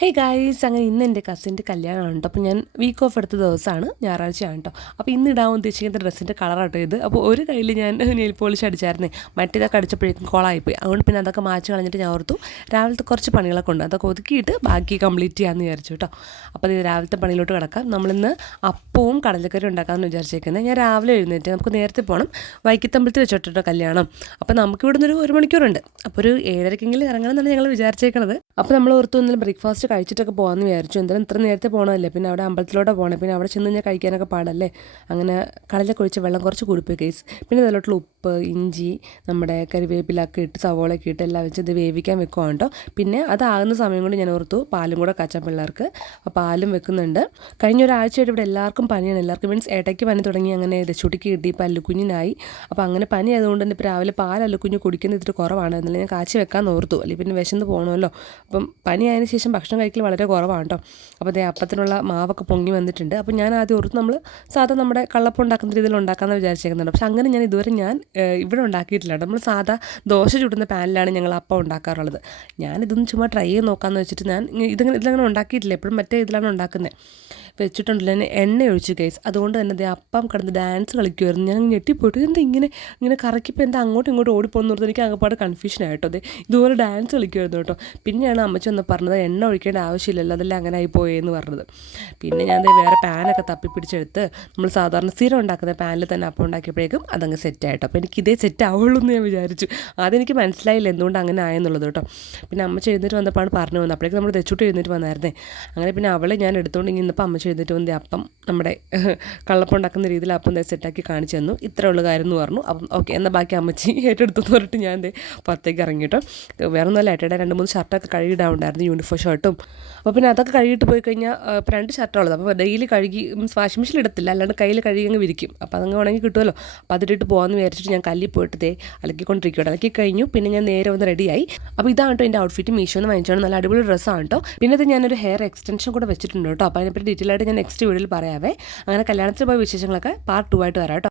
Hey guys, അങ്ങനെ ഇന്ന് എൻ്റെ കസിൻ്റെ കല്യാണമാണ് കേട്ടോ. അപ്പോൾ ഞാൻ വീക്ക് ഓഫ് എടുത്ത ദിവസമാണ്, ഞായറാഴ്ചയാണ് കേട്ടോ. അപ്പോൾ ഇന്ന് ഇടാൻ ഉദ്ദേശിക്കുന്ന ഡ്രസ്സിൻ്റെ കളറാട്ടോ ഇത്. അപ്പോൾ ഒരു കയ്യിൽ ഞാൻ നെയിൽ പോളിഷ് അടിച്ചായിരുന്നേ, മറ്റേതൊക്കെ അടിച്ചപ്പോഴേക്കും കോളായിപ്പോയി. അതുകൊണ്ട് പിന്നെ അതൊക്കെ മാറ്റി കളഞ്ഞിട്ട് ഞാൻ ഓർത്തു രാവിലത്തെ കുറച്ച് പണികളൊക്കെ ഉണ്ട്, അതൊക്കെ ഒതുക്കിയിട്ട് ബാക്കി കംപ്ലീറ്റ് ചെയ്യാമെന്ന് വിചാരിച്ചു കേട്ടോ. അപ്പോൾ ഇത് രാവിലത്തെ പണിയിലോട്ട് കിടക്കാം. നമ്മളിന്ന് അപ്പവും കടലക്കറിയും ഉണ്ടാക്കാമെന്ന് വിചാരിച്ചേക്കുന്നത്. ഞാൻ രാവിലെ എഴുന്നേറ്റ് നമുക്ക് നേരത്തെ പോകണം, വൈക്കത്തമ്പലത്തിൽ വെച്ചോട്ടോ കല്യാണം. അപ്പോൾ നമുക്ക് ഇവിടെ നിന്നൊരു 1 മണിക്കൂറുണ്ട്. അപ്പോൾ ഒരു 7:30 ഇറങ്ങണം എന്നാണ് ഞങ്ങൾ വിചാരിച്ചേക്കുന്നത്. അപ്പോൾ നമ്മൾ ഓർത്തു ഒന്നും ബ്രേക്ക്ഫാസ്റ്റ് കഴിച്ചിട്ടൊക്കെ പോകാമെന്ന് വിചാരിച്ചു. എന്തായാലും ഇത്ര നേരത്തെ പോകണമല്ലേ, പിന്നെ അവിടെ അമ്പലത്തിലോട്ട് പോകണേ, പിന്നെ അവിടെ ചെന്ന് കഴിഞ്ഞാൽ കഴിക്കാനൊക്കെ പാടല്ലേ. അങ്ങനെ കടലൊക്കെ ഒഴിച്ച് വെള്ളം കുറച്ച് കൂടിപ്പോയി കേസ്. പിന്നെ അതിലോട്ടുള്ള ഉപ്പ്, ഇഞ്ചി, നമ്മുടെ കരിവേപ്പിലൊക്കെ ഇട്ട് സവോളയൊക്കെ ഇട്ട് എല്ലാം വെച്ച് ഇത് വേവിക്കാൻ വെക്കുവാണ് കേട്ടോ. പിന്നെ അതാകുന്ന സമയം കൊണ്ട് ഞാൻ ഓർത്തു പാലും കൂടെ കാച്ചാൻ പിള്ളേർക്ക്. അപ്പോൾ പാലും വെക്കുന്നുണ്ട്. കഴിഞ്ഞ ഒരാഴ്ചയായിട്ട് ഇവിടെ എല്ലാവർക്കും പനിയാണ്. എല്ലാവർക്കും മീൻസ് ഏട്ടയ്ക്ക് പനി തുടങ്ങി, അങ്ങനെ ദശുട്ടിക്ക് കിട്ടി, ഇപ്പോൾ അല്ലുക്കുഞ്ഞിനായി. അപ്പോൾ അങ്ങനെ പനി ആയതുകൊണ്ട് തന്നെ ഇപ്പോൾ രാവിലെ പാൽ അല്ലുക്കുഞ്ഞ് കുടിക്കുന്ന ഇത്തിരി കുറവാണ്. എന്നാലും ഞാൻ കാച്ചി വെക്കാൻ ഓർത്തു, അല്ലെങ്കിൽ പിന്നെ വിശന്ന് പോകണമല്ലോ. അപ്പം പനി ആയതിനു ശേഷം ഭക്ഷണം കഴിക്കൽ വളരെ കുറവാണ് കേട്ടോ. അപ്പോൾ അതേ അപ്പത്തിനുള്ള മാവൊക്കെ പൊങ്ങി വന്നിട്ടുണ്ട്. അപ്പോൾ ഞാൻ ആദ്യം ഓർത്ത് നമ്മൾ സാധാ നമ്മുടെ കള്ളപ്പം ഉണ്ടാക്കുന്ന രീതിയിൽ ഉണ്ടാക്കാമെന്ന് വിചാരിച്ചേക്കുന്നുണ്ട്. പക്ഷെ അങ്ങനെ ഇതുവരെ ഇവിടെ ഉണ്ടാക്കിയിട്ടില്ല. നമ്മൾ സാധാ ദോശ ചുടുന്ന പാനിലാണ് ഞങ്ങൾ അപ്പം ഉണ്ടാക്കാറുള്ളത്. ഞാനിതൊന്നും ചുമ്മാ ട്രൈ ചെയ്ത് നോക്കാമെന്ന് വെച്ചിട്ട് ഞാൻ ഇതിലങ്ങനെ ഉണ്ടാക്കിയിട്ടില്ല. എപ്പോഴും മറ്റേ ഇതിലാണ് ഉണ്ടാക്കുന്നത്. വെച്ചിട്ടുണ്ടല്ലോ, ഞാൻ എണ്ണ ഒഴിച്ചു കേസ്. അതുകൊണ്ട് തന്നെ അതേ അപ്പം കിടന്ന് ഡാൻസ് കളിക്കുമായിരുന്നു. ഞാൻ ഞെട്ടിപ്പോയിട്ട് എന്താ ഇങ്ങനെ കറക്കിപ്പോൾ എന്താ അങ്ങോട്ടും ഇങ്ങോട്ടും ഓടിപ്പോകുന്ന ഓർത്ത് എനിക്ക് അങ്ങോട്ട് കൺഫ്യൂഷനായിട്ടോ. അതെ ഇതുപോലെ ഡാൻസ് കളിക്കുമായിരുന്നു കേട്ടോ. പിന്നെയാണ് അമ്മച്ചി ഒന്ന് പറഞ്ഞത് എണ്ണ ഒഴിക്കേണ്ട ആവശ്യമില്ലല്ലോ, അതെല്ലാം അങ്ങനെ ആയി പോയെന്ന് പറഞ്ഞത്. പിന്നെ ഞാൻ വേറെ പാനൊക്കെ തപ്പി പിടിച്ചെടുത്ത് നമ്മൾ സാധാരണ സ്ഥിരം ഉണ്ടാക്കുന്ന പാനിൽ തന്നെ അപ്പം ഉണ്ടാക്കിയപ്പോഴേക്കും അതങ്ങ് സെറ്റായിട്ടോ. അപ്പോൾ എനിക്ക് ഇതേ സെറ്റ് ആവുള്ളൂ എന്ന് ഞാൻ വിചാരിച്ചു. അതെനിക്ക് മനസ്സിലായില്ല എന്തുകൊണ്ട് അങ്ങനെ ആയെന്നുള്ളത് കേട്ടോ. പിന്നെ അമ്മച്ചി എഴുന്നേറ്റ് വന്നപ്പോഴാണ് പറഞ്ഞു വന്നത്. അപ്പോഴേക്കും നമ്മൾ തെച്ചൂട്ട് എഴുന്നേറ്റ് വന്നായിരുന്നേ. അങ്ങനെ പിന്നെ അവളെ ഞാൻ എടുത്തുകൊണ്ട് ഇന്നപ്പോൾ അമ്മച്ചി എഴുന്നേറ്റ് വന്ന് അപ്പം നമ്മുടെ കള്ളപ്പം ഉണ്ടാക്കുന്ന രീതിയിൽ അപ്പം സെറ്റാക്കി കാണിച്ചു തന്നു. ഇത്ര ഉള്ള കാര്യം എന്ന് പറഞ്ഞു. അപ്പം ഓക്കെ എന്നാൽ ബാക്കി അമ്മച്ചി ഏറ്റെടുത്തു എന്ന് പറഞ്ഞിട്ട് ഞാൻ പുറത്തേക്ക് ഇറങ്ങി കേട്ടോ. വേറെ ഒന്നുമല്ല, ഏട്ടയുടെ 2-3 ഷർട്ടൊക്കെ കഴുകിയിടാനുണ്ടായിരുന്നു, യൂണിഫോം ഷർട്ടും. അപ്പോൾ പിന്നെ അതൊക്കെ കഴുകിയിട്ട് പോയി കഴിഞ്ഞാൽ 2 ഷർട്ടുള്ളത്. അപ്പോൾ ഡെയിലി കഴുകി വാഷിംഗ് മെഷീനിൽ ഇടത്തില്ല, അല്ലാണ്ട് കയ്യിൽ കഴുകി അങ്ങ് വിരിക്കും. അപ്പോൾ അതങ്ങ് ഉണങ്ങി കിട്ടുമല്ലോ. അപ്പോൾ അതിട്ടിട്ട് പോകാമെന്ന് വിചാരിച്ചിട്ട് ഞാൻ കല്ലിൽ പോയിട്ട് അലക്കിക്കൊണ്ടിരിക്കുകയാണ്. അലക്കി കഴിഞ്ഞു. പിന്നെ ഞാൻ നേരെ വന്ന് റെഡിയായി. അപ്പോൾ ഇതാണ് കേട്ടോ എൻ്റെ ഔട്ട്ഫിറ്റ്. മീഷോന്ന് വാങ്ങിച്ചാണ്, നല്ല അടിപൊളി ഡ്രസ്സാണ് കേട്ടോ. പിന്നെ ഇത് ഞാനൊരു ഹെയർ എക്സ്റ്റൻഷൻ കൂടെ വെച്ചിട്ടുണ്ട് കേട്ടോ. അപ്പോൾ അതിനെപ്പറ്റി ഡീറ്റെയിൽ ആയിട്ട് ഞാൻ നെക്സ്റ്റ് വീഡിയോയിൽ പറയാവേ. അങ്ങനെ കല്യാണത്തിൽ പോയ വിശേഷങ്ങളൊക്കെ പാർട്ട് 2 ആയിട്ട് വരാം കേട്ടോ.